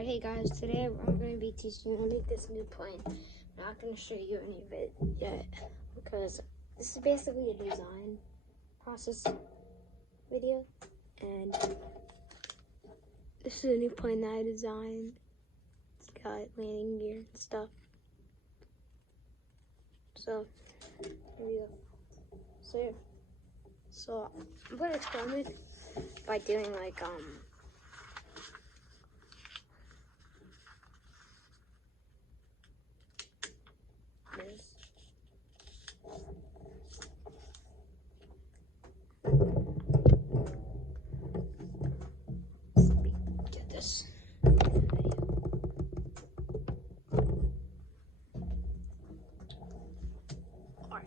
Alright, hey guys, today I'm going to be teaching you how to make this new plane. I'm not going to show you any of it yet because this is basically a design process video, and this is a new plane that I designed. It's got landing gear and stuff. So, here we go. So I'm going to experiment by doing like, this. Let me get this. Alright.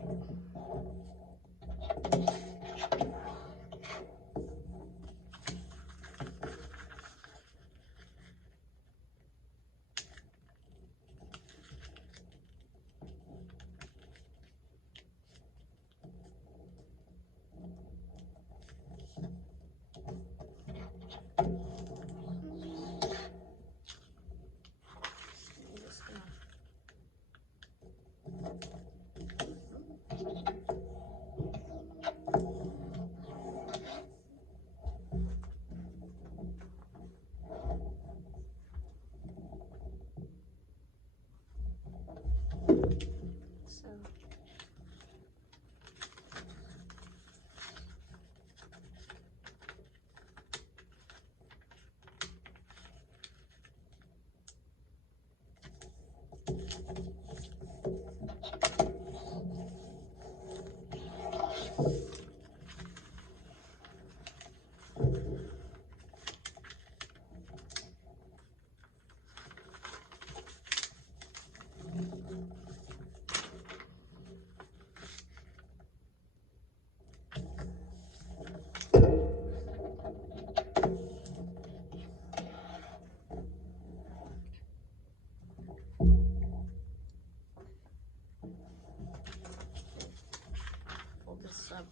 Pull this up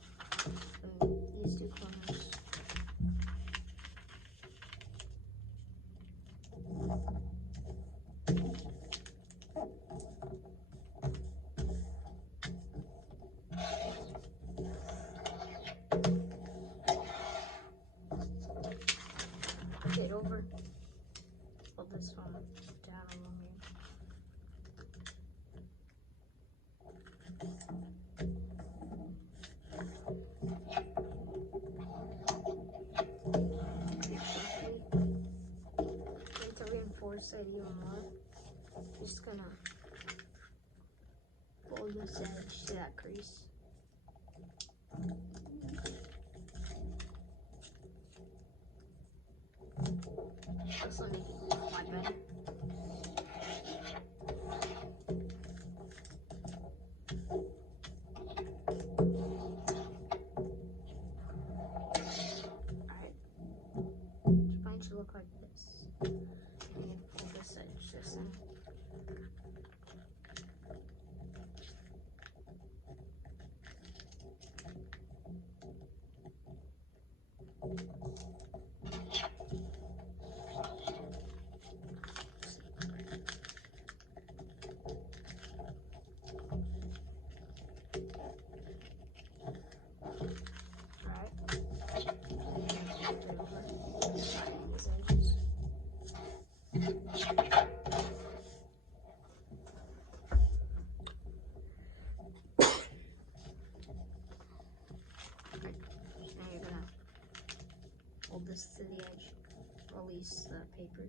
from these two corners. Get over. Pull this one down a little bit. And to reinforce it even more, just gonna pull this edge to that crease. This will make it a lot better. Alright. Mine should look like this. And then pull this edge just in. Hold this to the edge, release the paper.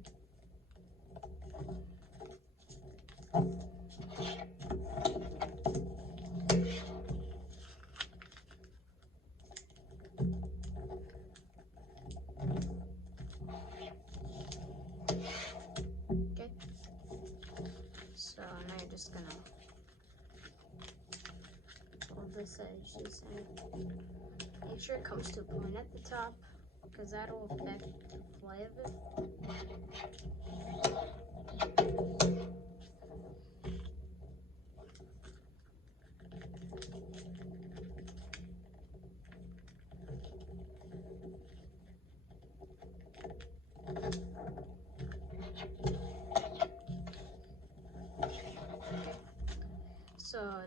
Okay, so now you're just gonna hold this edge just make sure it comes to a point at the top, because that'll affect the fly of it.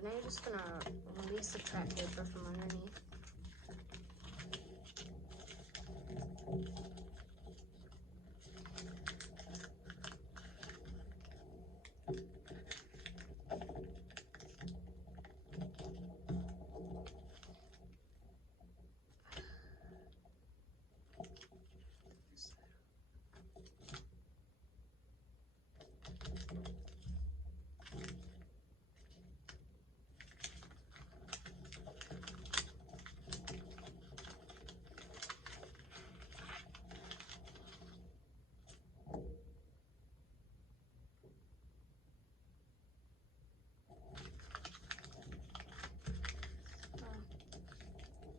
now you're just gonna release the track paper from underneath.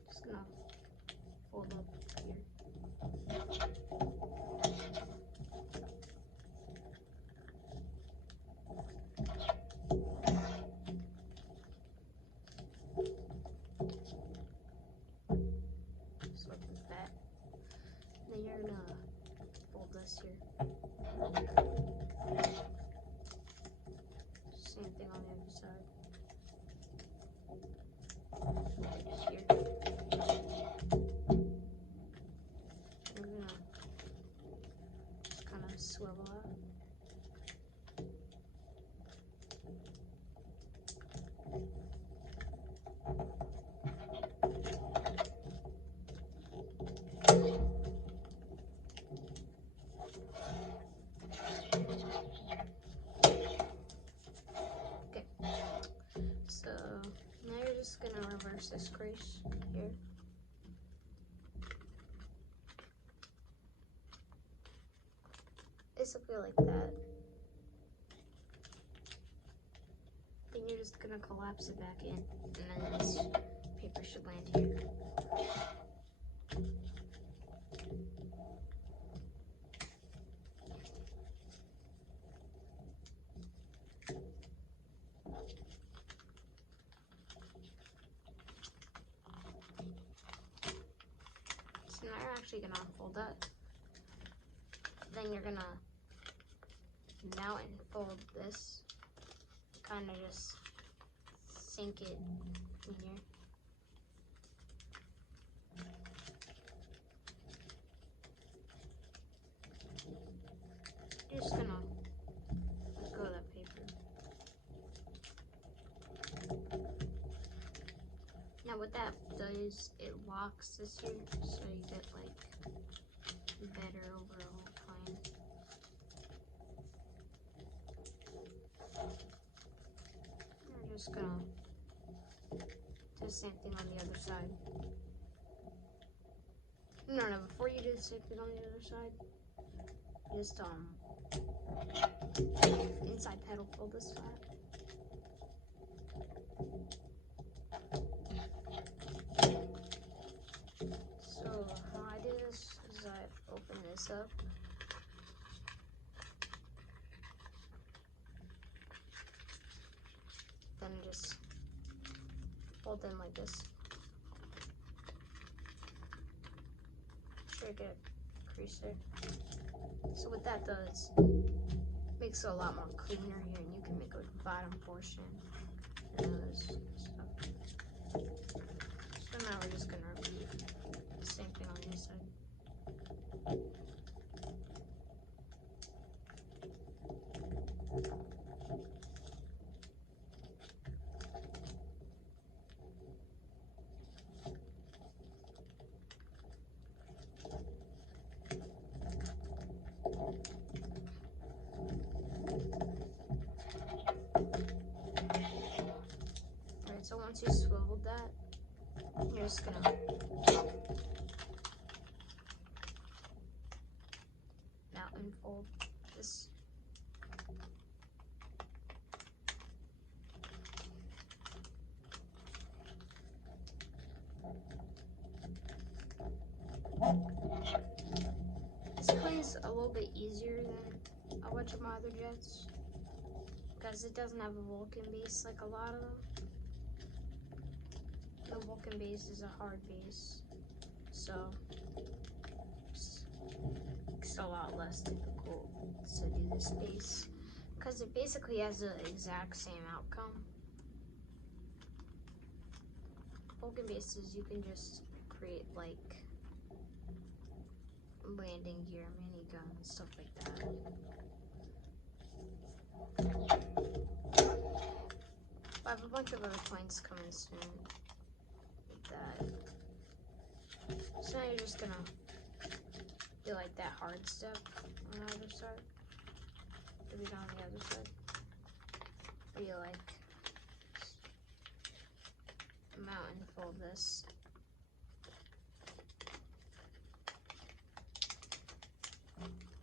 Just gonna fold up here. Just like that. Then you're gonna fold this here. Same thing on the other side. Here. We're gonna just kind of swivel out. Okay, so now you're just gonna reverse this crease here. Basically like that. Then you're just gonna collapse it back in, and then this paper should land here. So now you're actually gonna unfold that. Then you're gonna mount and fold this. Kind of just sink it in here. You're just gonna let go of that paper. Now what that does, it locks this here, so you get like better overall plan. We're just gonna do the same thing on the other side. No, before you do the same thing on the other side, just inside pedal fold this flat. So how I do this is I open this up. Then just fold in like this. Sure, get a crease there. So what that does, makes it a lot more cleaner here, and you can make a bottom portion and those stuff. So now we're just gonna repeat the same thing on this side. Alright, so once you swiveled that, you're just gonna mount and fold this. This plays a little bit easier than a bunch of my other jets because it doesn't have a Vulcan base like a lot of them. The Vulcan base is a hard base, so it's a lot less difficult to do this base because it basically has the exact same outcome. broken bases, you can just create like landing gear, miniguns, stuff like that. I have a bunch of other points coming soon, like that. So now you're just gonna do like that hard step on the other side. Do it on the other side. Where you like mount and fold this.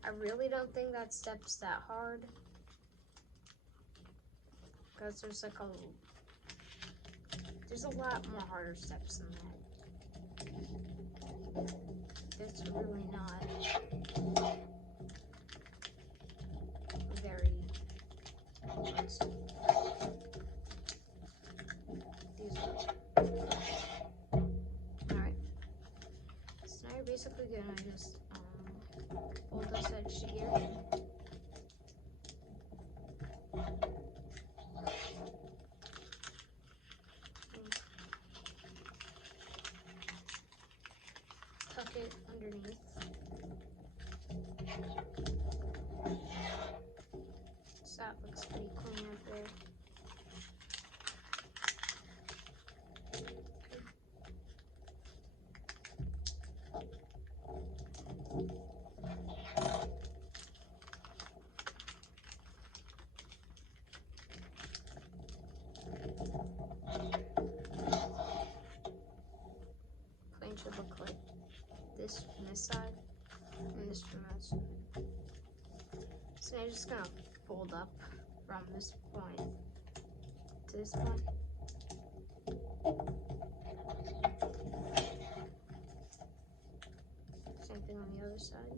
I really don't think that step's that hard, because there's a lot more harder steps than that. It's really not very hard. Alright. So now you're basically gonna just fold this edge here. Tuck it underneath. So that looks pretty clean up there. Plane should look like this from this side and this from that side. So now you're just gonna fold up from this point to this point. Same thing on the other side.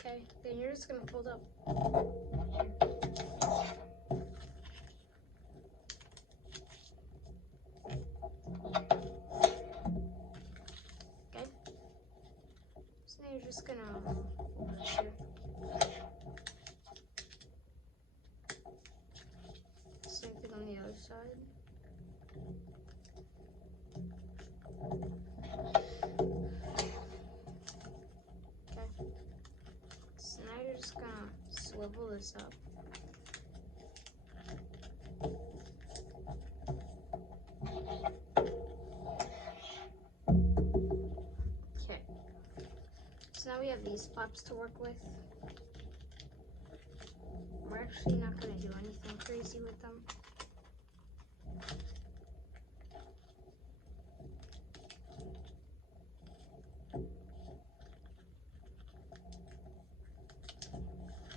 Okay, then you're just gonna fold up. Okay. So now you're just gonna fold it here. Same thing on the other side. Okay. So now you're just gonna swivel this up. Okay. So now we have these flaps to work with. We're actually not gonna do anything crazy with them.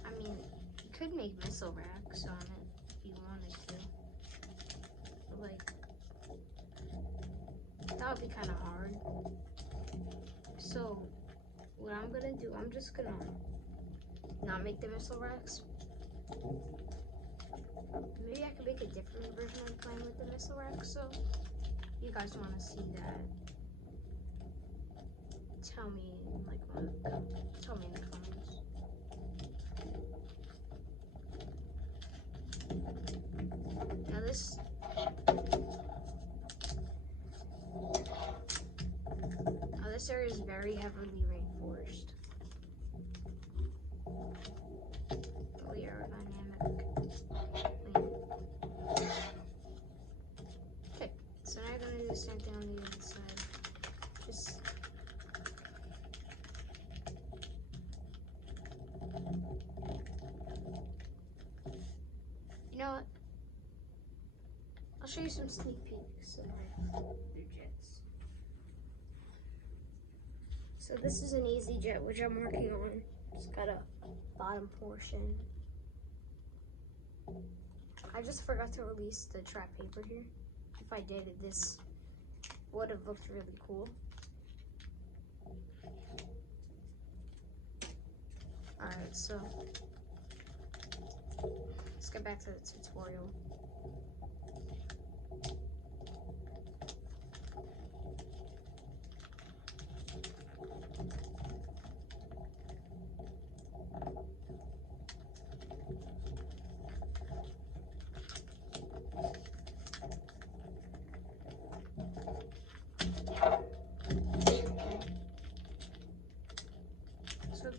I mean, you could make missile racks on it if you wanted to. But like, that would be kind of hard. So, what I'm gonna do, I'm just gonna not make the missile racks. Maybe I could make a different version of playing with the missile racks. So, if you guys want to see that, tell me in like tell me in the comments. Now this area is very heavily reinforced. Really aerodynamic. Okay, so now I'm gonna do the same thing on the other side. Just you know what? I'll show you some sneak peeks of the jets. So this is an easy jet, which I'm working on. It's got a bottom portion. I just forgot to release the trap paper here. If I did it, this would have looked really cool. Alright, so let's get back to the tutorial.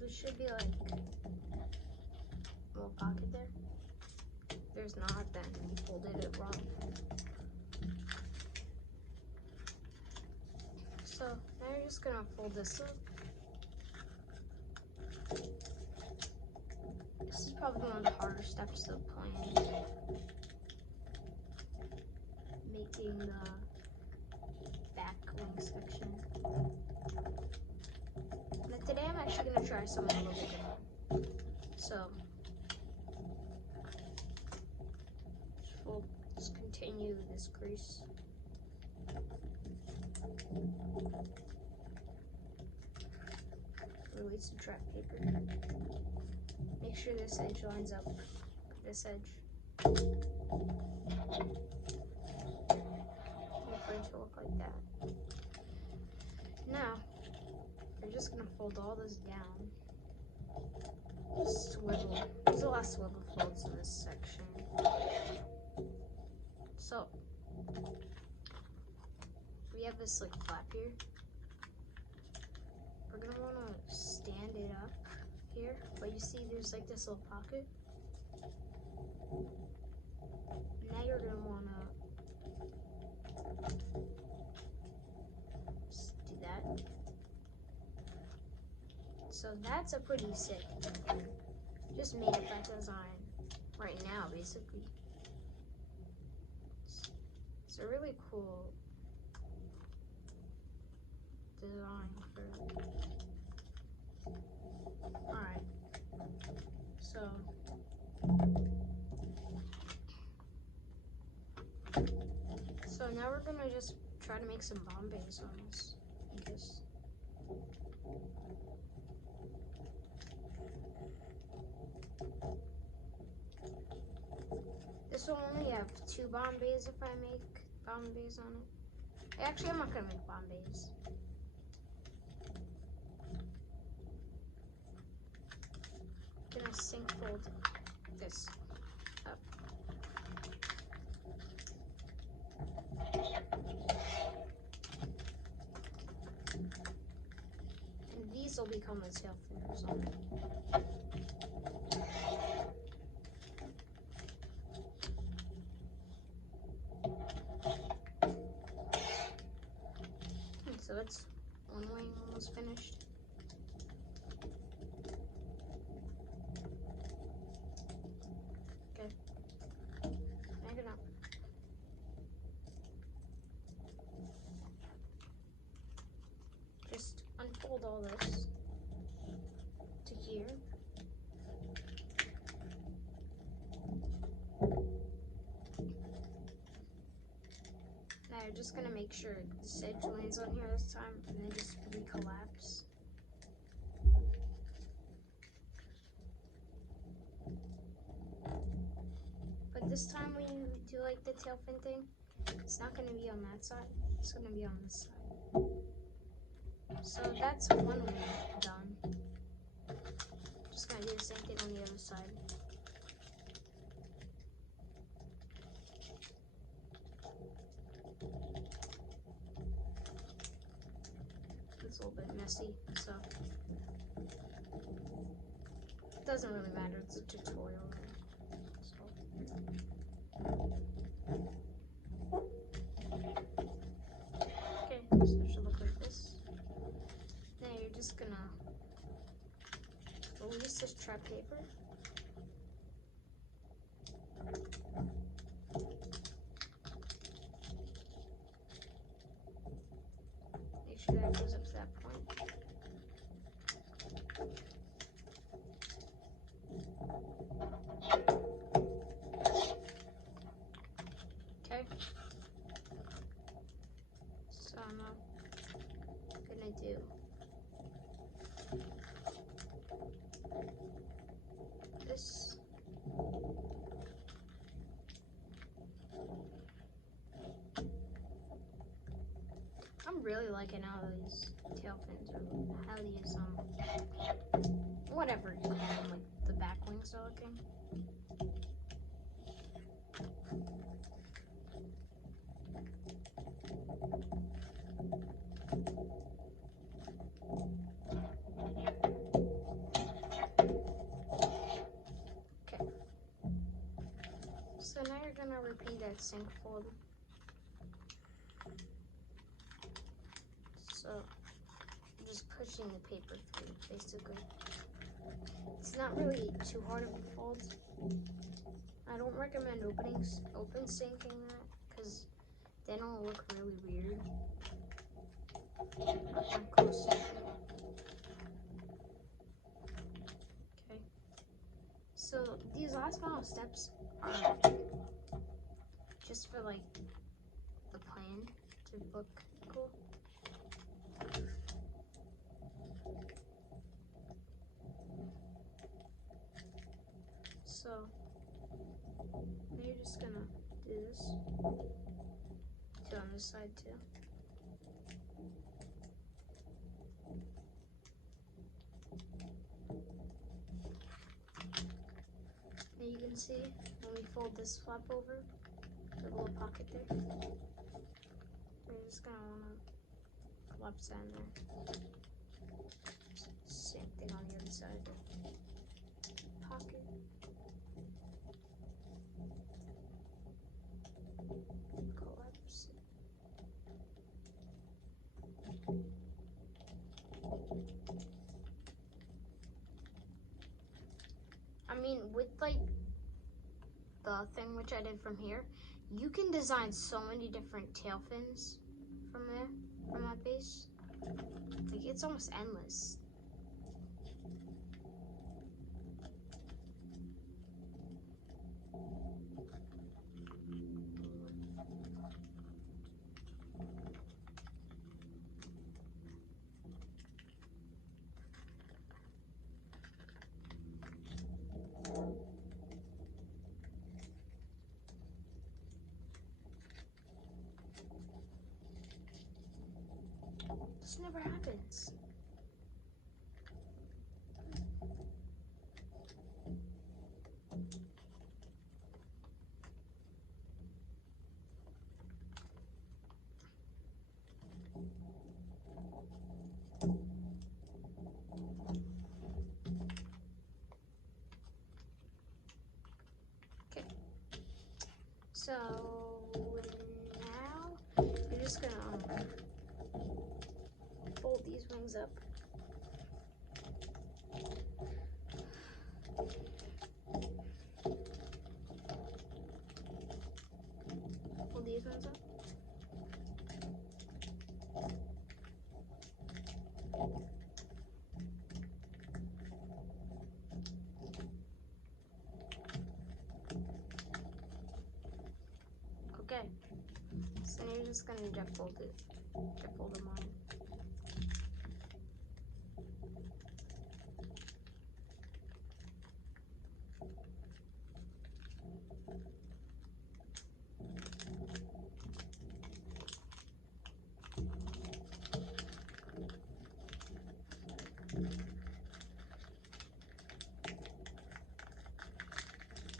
there should be like a little pocket there. If there's not, then you folded it wrong. So now you're just gonna fold this up. This is probably one of the harder steps of playing. Making the back wing section. But today I'm actually going to try something a little bit different. So, we'll just continue this crease. Release the trap paper. Make sure this edge lines up with this edge. For it to look like that. Now, you're just gonna fold all this down. Just swivel. There's a lot of swivel folds in this section. So, we have this like flap here. We're gonna wanna stand it up here, but you see there's like this little pocket. Now you're gonna wanna just do that. So that's a pretty sick thing. Just made up that design right now, basically. It's a really cool design for. Alright. So now we're gonna just try to make some bombays on this, I guess. This will only have 2 bombays if I make bombays on it. Actually, I'm not gonna make bombays. I'm gonna sink fold this up. And these will become the tail fingers on it. So it's one wing almost finished. Okay. Hang it up. Just unfold all this to here. Now you're just gonna make sure this edge lands on here this time, and then just recollapse. But this time when you do like the tail fin thing, it's not gonna be on that side, it's gonna be on this side. So that's one wing done. Just gonna do the same thing on the other side. It's a little bit messy, so it doesn't really matter, it's a tutorial. Okay, so it should look like this. Now you're just gonna release this trap paper. Make sure that goes up to that point. Okay. So I'm gonna do this. I'm really liking how these tail fins are, how these whatever you call them, like the back wings are looking. need that sink fold. So I'm just pushing the paper through, basically. It's not really too hard of a fold. I don't recommend open sinking that, because then it'll look really weird. Close sinking. Okay. So these last final steps are just for like the plan to look cool. So now you're just gonna do this. Do on this side too. Now you can see when we fold this flap over, the little pocket there. You're just gonna wanna collapse that in there. Same thing on the other side. Pocket. Collapse. I mean, with like the thing which I did from here, you can design so many different tail fins from there, from that base. Like, it's almost endless. This never happens. Okay. So now you're just gonna fold these wings up. Fold these ones up. Okay. So now you're just gonna jet fold them on.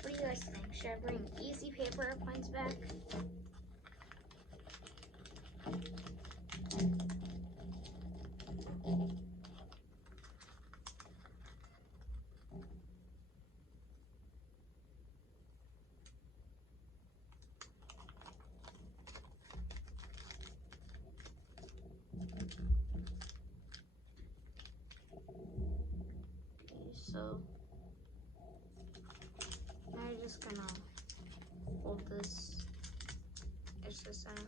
What do you guys think? Should I bring easy paper airplanes back? So now you're just gonna fold this edge to the center,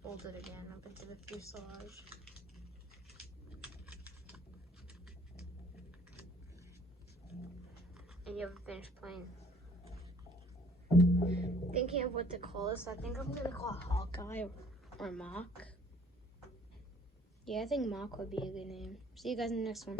fold it again up into the fuselage. And you have a finished plane. Thinking of what to call this, I think I'm gonna call it Hawkeye or Mach. Yeah, I think Mach would be a good name. See you guys in the next one.